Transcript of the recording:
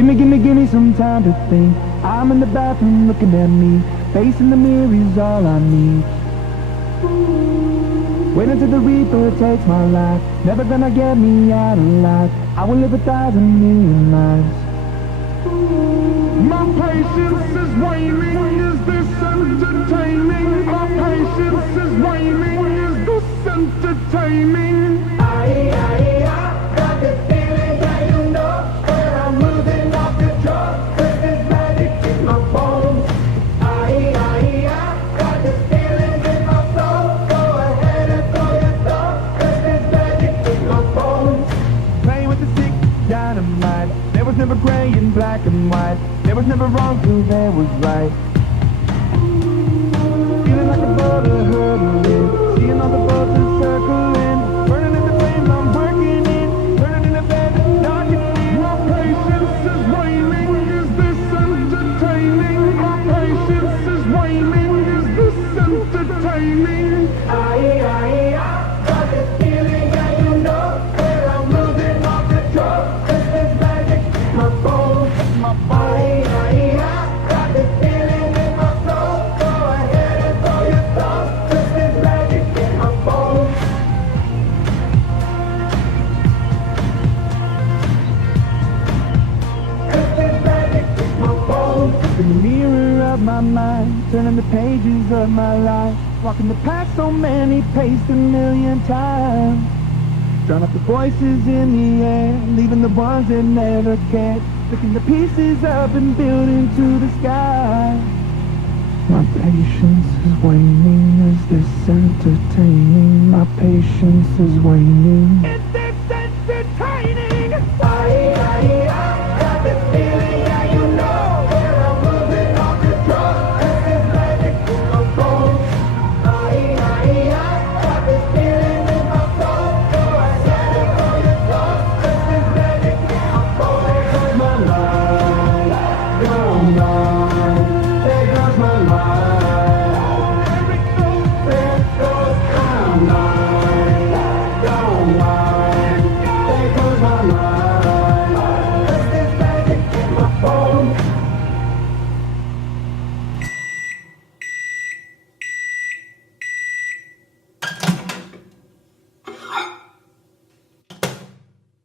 Give me some time to think. I'm in the bathroom looking at me. Facing the mirror is all I need. Wait until the reaper takes my life. Never gonna get me out alive. I will live 1,000,000,000 lives. My patience is waning, is this entertaining? My patience is waning, is this entertaining? I got this feeling that you know that I'm losing all control. 'Cause there's magic in my bones. I got this feeling in my soul. Go ahead and throw your thought. 'Cause there's magic in my bones. Playing with the sick dynamite. There was never gray and black and white. There was never wrong till there was right. Feeling like a butter hurtling. Seeing all the buttons circling. Burning in the flames I'm working in. Turning in the bed and darkening. My patience is waning, is this entertaining? My patience is waning, is this entertaining? I got this feeling that you know that I'm losing all control. 'Cause there's magic in my bones. My body. I got this feeling in my soul. Go ahead and throw your thought. 'Cause there's magic in my bones. Cause there's magic in my bones. In the mirror of my mind, turning the pages of my life. Walking the path so many paced 1,000,000 times. Drown out the voices in the air, leaving the ones that never cared. Picking the pieces up and building to the sky. My patience is waning, is this entertaining? My patience is waning.